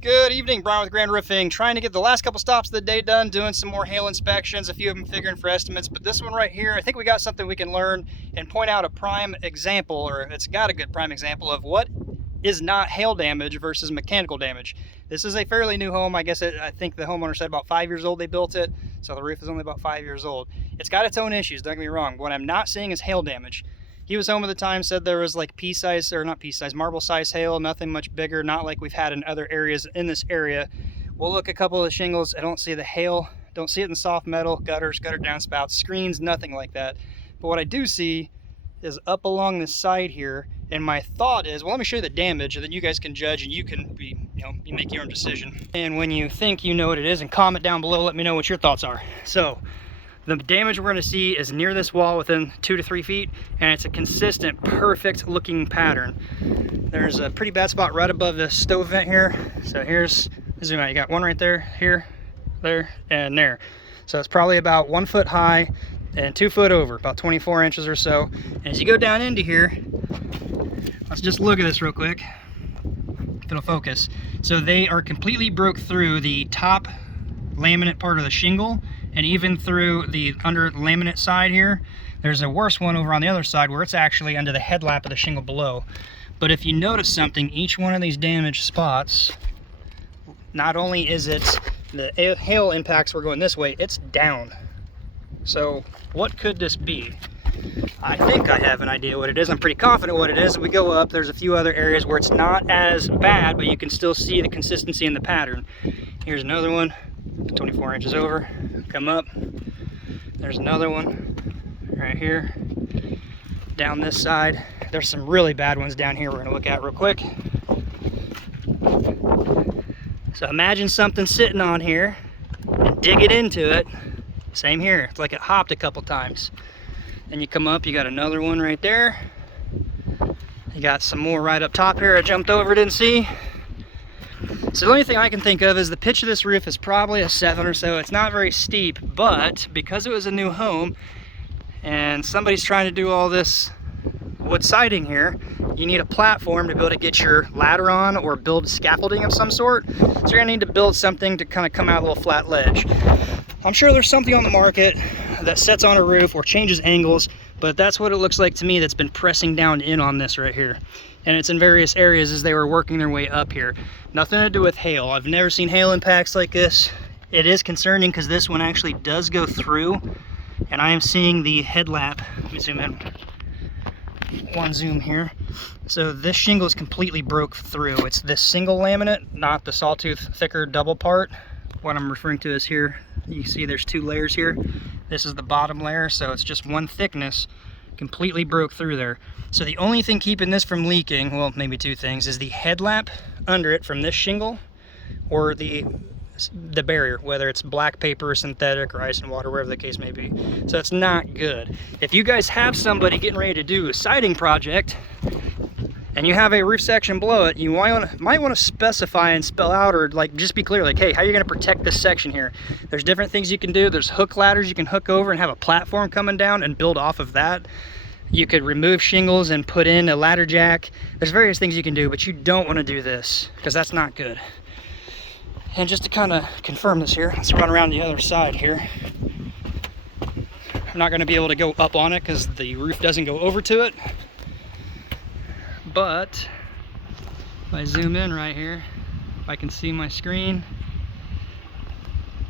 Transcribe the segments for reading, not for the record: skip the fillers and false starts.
Good evening, Brian with Grand Roofing. Trying to get the last couple stops of the day done, doing some more hail inspections, a few of them figuring for estimates, but this one right here, I think we got something we can learn and point out a prime example, or it's got a good prime example of what is not hail damage versus mechanical damage. This is a fairly new home. I think the homeowner said about 5 years old they built it, so the roof is only about 5 years old. It's got its own issues, don't get me wrong. What I'm not seeing is hail damage. He was home at the time, said there was like pea-size, or not pea-size, marble-size hail, nothing much bigger, not like we've had in other areas in this area. We'll look at a couple of the shingles. I don't see the hail, don't see it in soft metal, gutters, gutter downspouts, screens, nothing like that. But what I do see is up along this side here, and my thought is, well, let me show you the damage, and then you guys can judge, and you can you make your own decision. And when you think you know what it is, and comment down below, let me know what your thoughts are. So, the damage we're going to see is near this wall within 2 to 3 feet, and it's a consistent, perfect looking pattern. There's a pretty bad spot right above the stove vent here. So here's, zoom out, you got one right there, here, there, and there. So it's probably about 1 foot high and 2 foot over, about 24 inches or so. And as you go down into here, let's just look at this real quick, if it'll focus. So they are completely broke through the top laminate part of the shingle, and even through the under laminate side here. There's a worse one over on the other side where it's actually under the headlap of the shingle below. But if you notice something, each one of these damaged spots, not only is it the hail impacts were going this way, it's down. So what could this be? I think I have an idea what it is. I'm pretty confident what it is. If we go up, there's a few other areas where it's not as bad, but you can still see the consistency in the pattern. Here's another one, 24 inches over. Come up, there's another one right here. Down this side, there's some really bad ones down here we're gonna look at real quick. So imagine something sitting on here and dig it into it. Same here, it's like it hopped a couple times. Then you come up, you got another one right there. You got some more right up top here I jumped over, didn't see. So the only thing I can think of is the pitch of this roof is probably a 7 or so. It's not very steep, but because it was a new home and somebody's trying to do all this wood siding here, you need a platform to be able to get your ladder on or build scaffolding of some sort. So you're gonna need to build something to kind of come out a little flat ledge. I'm sure there's something on the market that sets on a roof or changes angles, but that's what it looks like to me that's been pressing down in on this right here. And it's in various areas as they were working their way up here. Nothing to do with hail. I've never seen hail impacts like this. It is concerning because this one actually does go through, and I am seeing the headlap. Let me zoom in. One zoom here. So this shingle is completely broke through. It's this single laminate, not the sawtooth thicker double part. What I'm referring to is here. You see there's 2 layers here. This is the bottom layer, so it's just one thickness, completely broke through there. So the only thing keeping this from leaking, well, maybe 2 things, is the headlap under it from this shingle, or the barrier, whether it's black paper, synthetic, or ice and water, wherever the case may be. So it's not good. If you guys have somebody getting ready to do a siding project, and you have a roof section below it, you might want to specify and spell out, or like just be clear, like, hey, how are you going to protect this section here? There's different things you can do. There's hook ladders you can hook over and have a platform coming down and build off of that. You could remove shingles and put in a ladder jack. There's various things you can do, but you don't want to do this because that's not good. And just to kind of confirm this here, let's run around the other side here. I'm not going to be able to go up on it because the roof doesn't go over to it. But if I zoom in right here, if I can see my screen,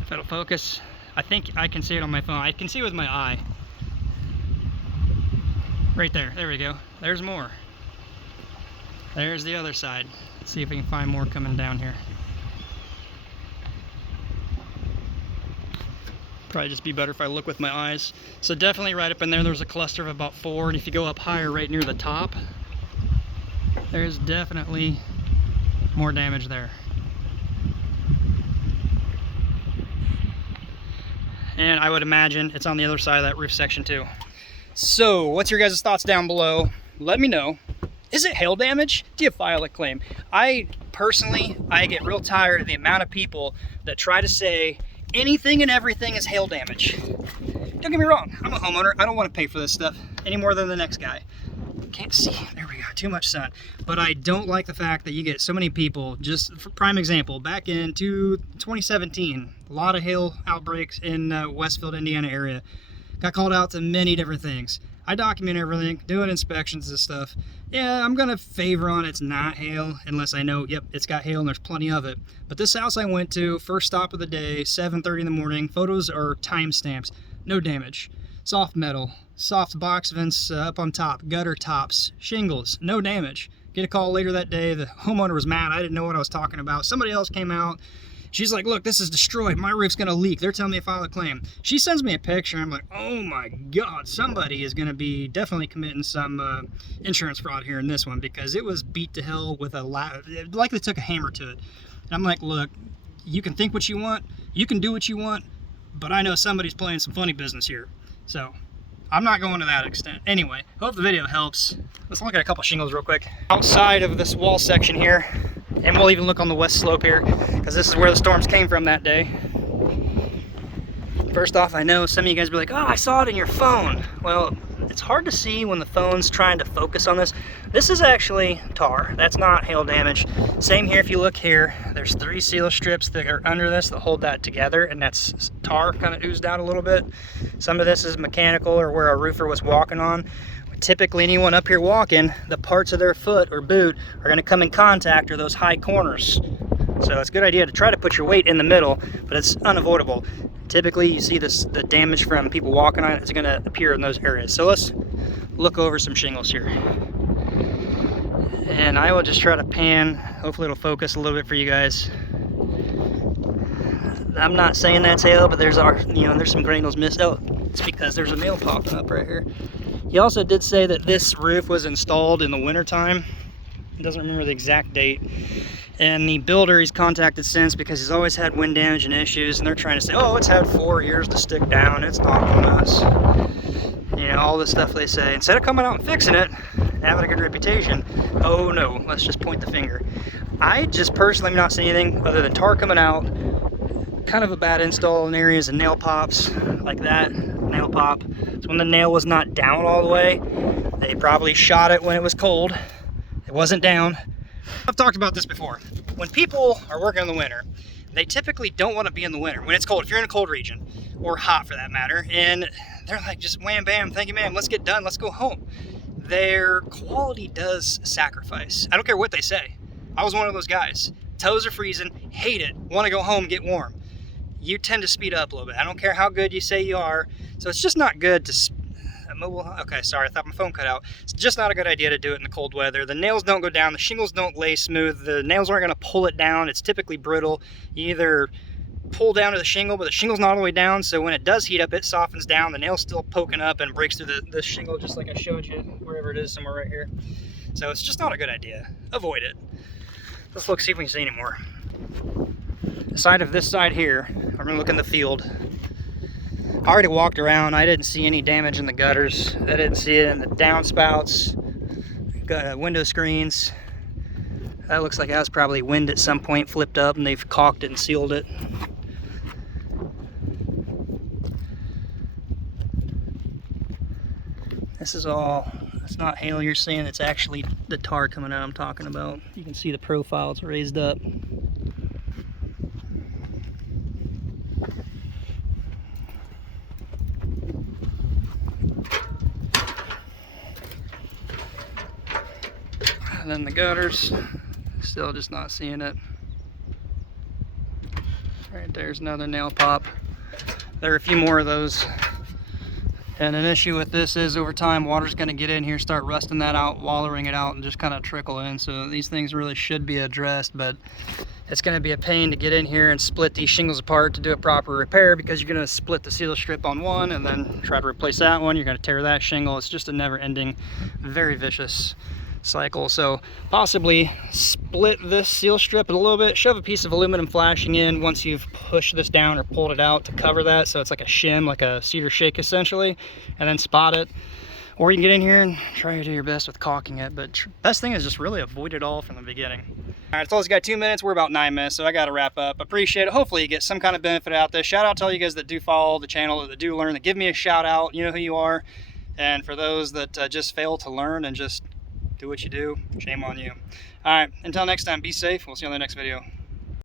if it'll focus, I think I can see it on my phone. I can see it with my eye. Right there, there we go. There's more. There's the other side. Let's see if we can find more coming down here. Probably just be better if I look with my eyes. So definitely right up in there, there's a cluster of about 4, and if you go up higher right near the top, there's definitely more damage there. And I would imagine it's on the other side of that roof section too. So what's your guys' thoughts down below? Let me know. Is it hail damage? Do you file a claim? I personally get real tired of the amount of people that try to say anything and everything is hail damage. Don't get me wrong, I'm a homeowner. I don't want to pay for this stuff any more than the next guy. can't see. There we go. Too much sun. But I don't like the fact that you get so many people. Just for prime example, back in 2017, a lot of hail outbreaks in Westfield, Indiana area. Got called out to many different things. I document everything, doing inspections and stuff. Yeah, I'm gonna favor on it's not hail unless I know, yep, it's got hail and there's plenty of it. But this house I went to, first stop of the day, 7:30 in the morning. Photos are timestamps. No damage. Soft metal, soft box vents up on top, gutter tops, shingles, no damage. Get a call later that day. The homeowner was mad. I didn't know what I was talking about. Somebody else came out. She's like, look, this is destroyed. My roof's gonna leak. They're telling me to file a claim. She sends me a picture. I'm like, oh my God, somebody is gonna be definitely committing some insurance fraud here in this one, because it was beat to hell with like they took a hammer to it. And I'm like, look, you can think what you want, you can do what you want, but I know somebody's playing some funny business here. So I'm not going to that extent. Anyway, hope the video helps. Let's look at a couple shingles real quick. Outside of this wall section here, and we'll even look on the west slope here, because this is where the storms came from that day. First off, I know some of you guys be like, oh, I saw it in your phone. Well, it's hard to see when the phone's trying to focus on this. This is actually tar. That's not hail damage. Same here. If you look here, there's 3 seal strips that are under this that hold that together, and that's tar kind of oozed out a little bit. Some of this is mechanical or where a roofer was walking on. Typically anyone up here walking, the parts of their foot or boot are going to come in contact or those high corners. So it's a good idea to try to put your weight in the middle, but it's unavoidable. Typically you see this, the damage from people walking on it is going to appear in those areas. So let's look over some shingles here. And I will just try to pan, hopefully it'll focus a little bit for you guys. I'm not saying that's hail, but there's there's some granules missed. Oh, it's because there's a nail popping up right here. He also did say that this roof was installed in the wintertime. He doesn't remember the exact date. And the builder he's contacted since, because he's always had wind damage and issues, and they're trying to say, oh, it's had 4 years to stick down, it's not on us. You know, all this stuff they say. Instead of coming out and fixing it, having a good reputation, oh no, let's just point the finger. I just personally am not seeing anything other than tar coming out, kind of a bad install in areas of nail pops, like that, nail pop. So when the nail was not down all the way, they probably shot it when it was cold. It wasn't down. I've talked about this before. When people are working in the winter, they typically don't want to be in the winter when it's cold. If you're in a cold region, or hot for that matter, and they're like, just wham bam, thank you ma'am, let's get done, let's go home. Their quality does sacrifice. I don't care what they say. I was one of those guys. Toes are freezing, hate it, want to go home, get warm. You tend to speed up a little bit. I don't care how good you say you are. So it's just not good to okay, sorry, I thought my phone cut out. It's just not a good idea to do it in the cold weather. The nails don't go down, the shingles don't lay smooth, the nails aren't gonna pull it down. It's typically brittle. You either pull down to the shingle, but the shingle's not all the way down, so when it does heat up, it softens down, the nail's still poking up and breaks through the shingle, just like I showed you, wherever it is, somewhere right here. So it's just not a good idea. Avoid it. Let's look, see if we can see any more. Aside of this side here, I'm gonna look in the field. I already walked around. I didn't see any damage in the gutters. I didn't see it in the downspouts, window screens. That looks like that was probably wind at some point, flipped up, and they've caulked it and sealed it. This is all, it's not hail you're seeing, it's actually the tar coming out I'm talking about. You can see the profile, it's raised up. And then the gutters, still just not seeing it. Right there's another nail pop. There are a few more of those. And an issue with this is over time water's going to get in here, start rusting that out, wallowing it out, and just kind of trickle in. So these things really should be addressed, but it's going to be a pain to get in here and split these shingles apart to do a proper repair, because you're going to split the seal strip on one and then try to replace that one. You're going to tear that shingle. It's just a never-ending, very vicious cycle. So possibly split this seal strip a little bit, shove a piece of aluminum flashing in once you've pushed this down or pulled it out to cover that, so it's like a shim, like a cedar shake essentially, and then spot it. Or you can get in here and try to do your best with caulking it, but best thing is just really avoid it all from the beginning. All right, it's always got 2 minutes. We're about 9 minutes, so I got to wrap up. Appreciate it. Hopefully you get some kind of benefit out of this. Shout out to all you guys that do follow the channel, that do learn, that give me a shout out. You know who you are. And for those that just fail to learn and just do what you do, shame on you. All right, until next time, be safe. We'll see you on the next video.